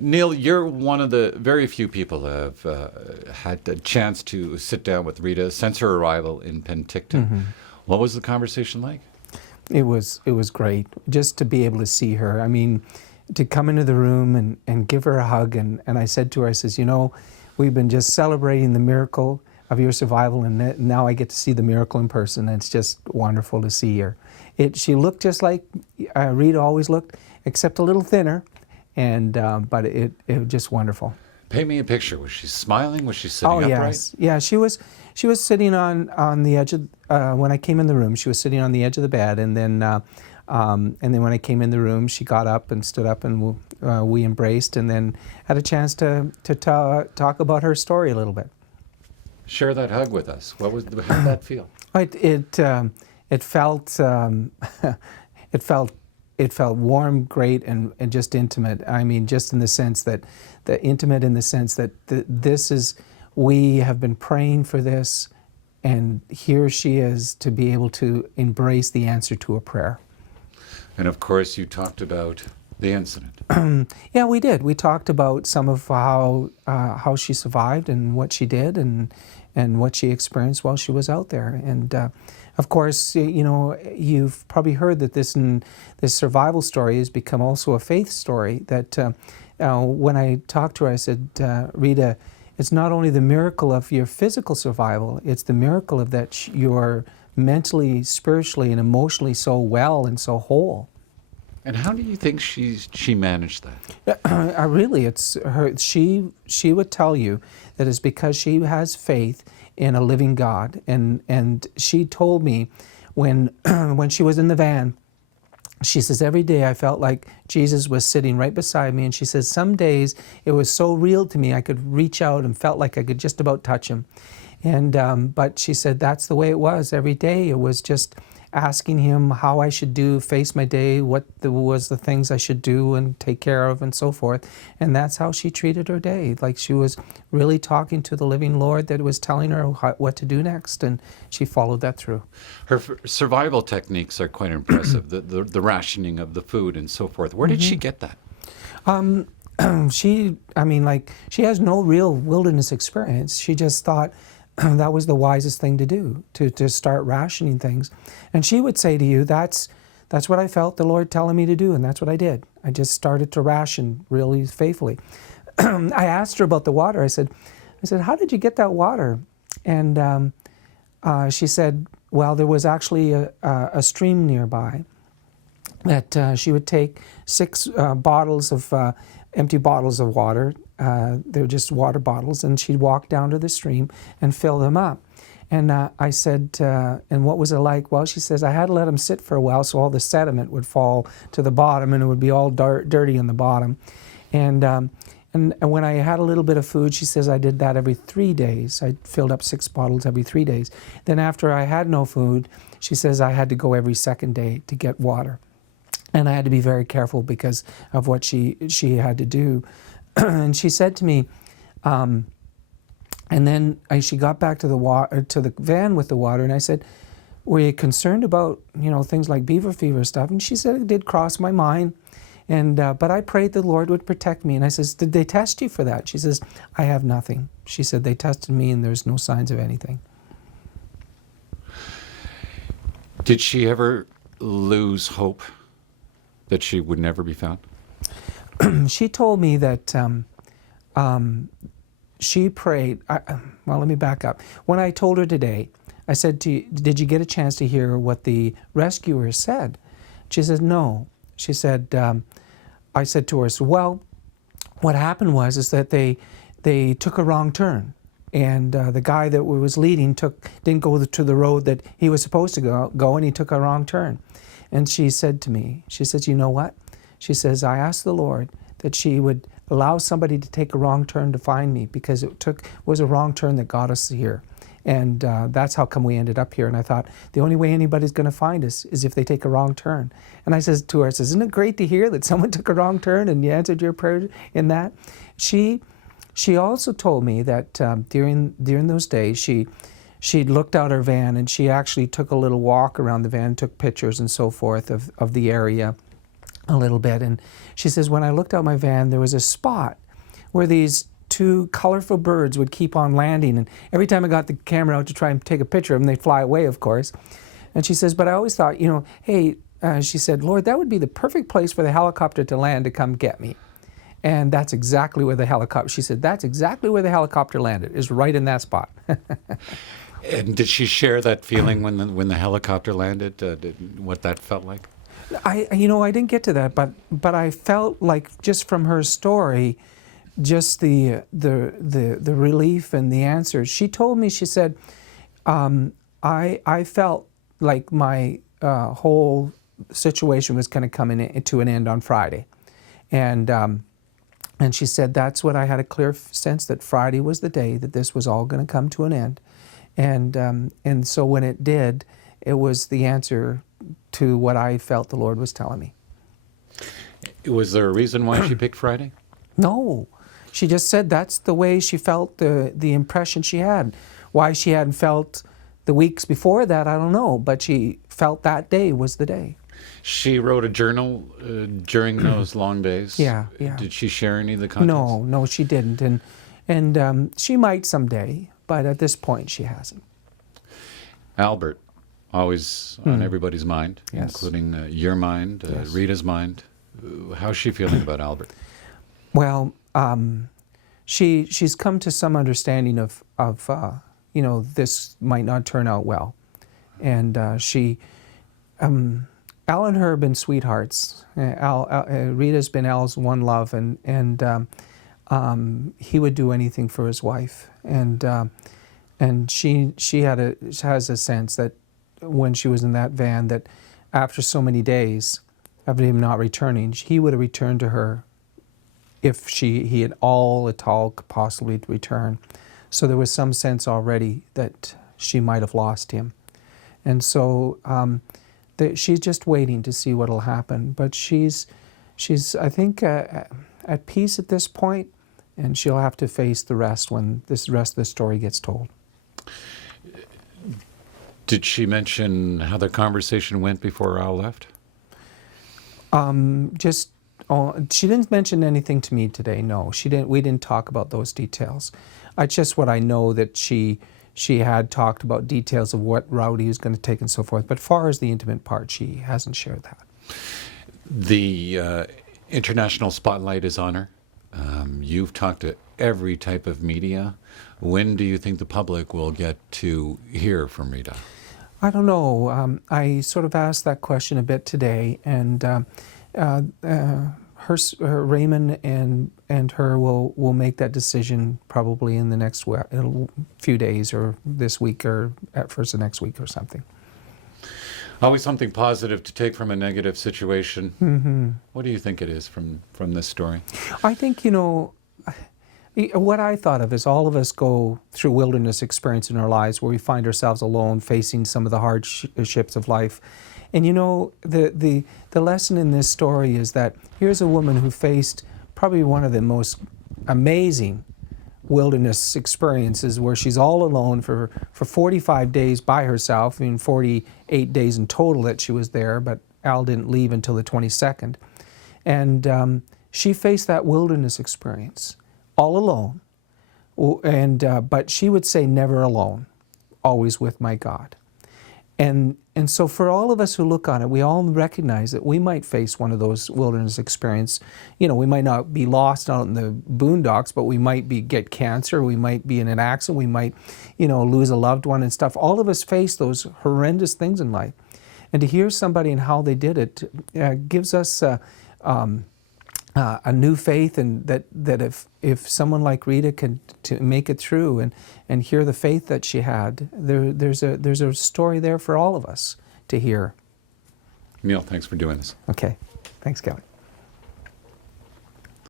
Neil, you're one of the very few people who have had the chance to sit down with Rita since her arrival in Penticton. Hmm. What was the conversation like? It was great just to be able to see her. I mean, to come into the room and give her a hug. And I said to her, I says, we've been just celebrating the miracle of your survival, and now I get to see the miracle in person. And it's just wonderful to see her. She looked just like Rita always looked, except a little thinner. And but it was just wonderful. Paint me a picture. Was she smiling? Was she sitting Oh upright? yes, yeah. She was sitting on the edge of when I came in the room. She was sitting on the edge of the bed, and then when I came in the room, she got up and stood up, and we embraced, and then had a chance to talk about her story a little bit. Share that hug with us. How did that feel? It felt it felt warm, great, and just intimate. I mean, just in the sense that this is, we have been praying for this, and here she is to be able to embrace the answer to a prayer. And of course, you talked about the incident. Yeah, we did. We talked about some of how she survived and what she did and what she experienced while she was out there. And of course, you've probably heard that this survival story has become also a faith story. That when I talked to her, I said, Rita, it's not only the miracle of your physical survival, it's the miracle of that you're mentally, spiritually, and emotionally so well and so whole. And how do you think she managed that? Really, it's her. She would tell you that it's because she has faith in a living God, and she told me when she was in the van, she says, every day I felt like Jesus was sitting right beside me, and she says some days it was so real to me I could reach out and felt like I could just about touch him, and but she said that's the way it was every day. It was just asking him how I should face my day, what was the things I should do and take care of and so forth. And that's how she treated her day. Like she was really talking to the living Lord that was telling her what to do next, and she followed that through. Her survival techniques are quite impressive, the rationing of the food and so forth. Where did she get that? She has no real wilderness experience. She just thought that was the wisest thing to do, to start rationing things. And she would say to you, that's what I felt the Lord telling me to do, and that's what I did. I just started to ration really faithfully. I asked her about the water. I said, how did you get that water? And she said, well, there was actually a stream nearby that she would take 6 bottles of empty bottles of water. They're just water bottles, and she'd walk down to the stream and fill them up. And I said, and what was it like? Well, she says, I had to let them sit for a while so all the sediment would fall to the bottom and it would be all dirty on the bottom. And when I had a little bit of food, she says I did that every 3 days. I filled up 6 bottles every 3 days. Then after I had no food, she says I had to go every second day to get water. And I had to be very careful because of what she had to do. And she said to me, and then she got back to the van with the water, and I said, were you concerned about things like beaver fever stuff? And she said it did cross my mind, and but I prayed the Lord would protect me. And I says, did they test you for that? She says, I have nothing. She said they tested me and there's no signs of anything. Did she ever lose hope that she would never be found? She told me that she prayed. Well, let me back up. When I told her today, I said to you, did you get a chance to hear what the rescuers said? She said, no. She said, I said to her, so, well, what happened is that they took a wrong turn. And the guy that was leading didn't go to the road that he was supposed to go, and he took a wrong turn. And she said to me, she says, you know what? She says, I asked the Lord that she would allow somebody to take a wrong turn to find me, because it was a wrong turn that got us here. And that's how come we ended up here. And I thought, the only way anybody's going to find us is if they take a wrong turn. And I says to her, I says, isn't it great to hear that someone took a wrong turn and you answered your prayer in that? She also told me that during those days, she'd looked out her van, and she actually took a little walk around the van, took pictures and so forth of the area. a little bit. And she says, when I looked out my van, there was a spot where these two colorful birds would keep on landing. And every time I got the camera out to try and take a picture of them, they'd fly away, of course. And she says, but I always thought, hey, she said, Lord, that would be the perfect place for the helicopter to land to come get me. And that's exactly where the helicopter, she said, that's exactly where the helicopter landed, is right in that spot. And did she share that feeling when the helicopter landed? What that felt like? I didn't get to that, but I felt like just from her story, just the relief and the answers. She told me, she said, I felt like my whole situation was going to come to an end on Friday, and she said that's what I had a clear sense, that Friday was the day that this was all going to come to an end, and so when it did, it was the answer to what I felt the Lord was telling me. Was there a reason why she picked Friday? No, she just said that's the way she felt, the impression she had. Why she hadn't felt the weeks before that, I don't know, but she felt that day was the day. She wrote a journal during those long days? Yeah. Did she share any of the contents? No, she didn't, and she might someday, but at this point she hasn't. Albert, always on everybody's mind, Yes. including your mind, Yes. Rita's mind. How's she feeling about Albert? Well, she's come to some understanding of this might not turn out well, and Al and her have been sweethearts. Rita's been Al's one love, and he would do anything for his wife, and she has a sense that when she was in that van, that after so many days of him not returning, he would have returned to her if he had all at all could possibly return. So there was some sense already that she might have lost him. And so she's just waiting to see what will happen. But she's I think, at peace at this point, and she'll have to face the rest when the rest of the story gets told. Did she mention how the conversation went before Al left? She didn't mention anything to me today. No, she didn't. We didn't talk about those details. It's just what I know, that she had talked about details of what route he was going to take and so forth. But as far as the intimate part, she hasn't shared that. The international spotlight is on her. You've talked to every type of media. When do you think the public will get to hear from Rita? I don't know. I sort of asked that question a bit today, and her Raymond and her will make that decision probably in the next few days, or this week, or at first of next week or something. Always something positive to take from a negative situation. Mm-hmm. What do you think it is from this story? I think, what I thought of is all of us go through wilderness experience in our lives where we find ourselves alone, facing some of the hardships of life. And the lesson in this story is that here's a woman who faced probably one of the most amazing wilderness experiences, where she's all alone for 45 days by herself. 48 days in total that she was there, but Al didn't leave until the 22nd. And she faced that wilderness experience all alone. But she would say, never alone, always with my God. And so for all of us who look on it, we all recognize that we might face one of those wilderness experiences. We might not be lost out in the boondocks, but we might get cancer, we might be in an accident, we might, lose a loved one and stuff. All of us face those horrendous things in life. And to hear somebody and how they did it gives us a new faith, and that if someone like Rita can to make it through and hear the faith that she had, there's a story there for all of us to hear. Neil, thanks for doing this. Okay. Thanks, Kelly.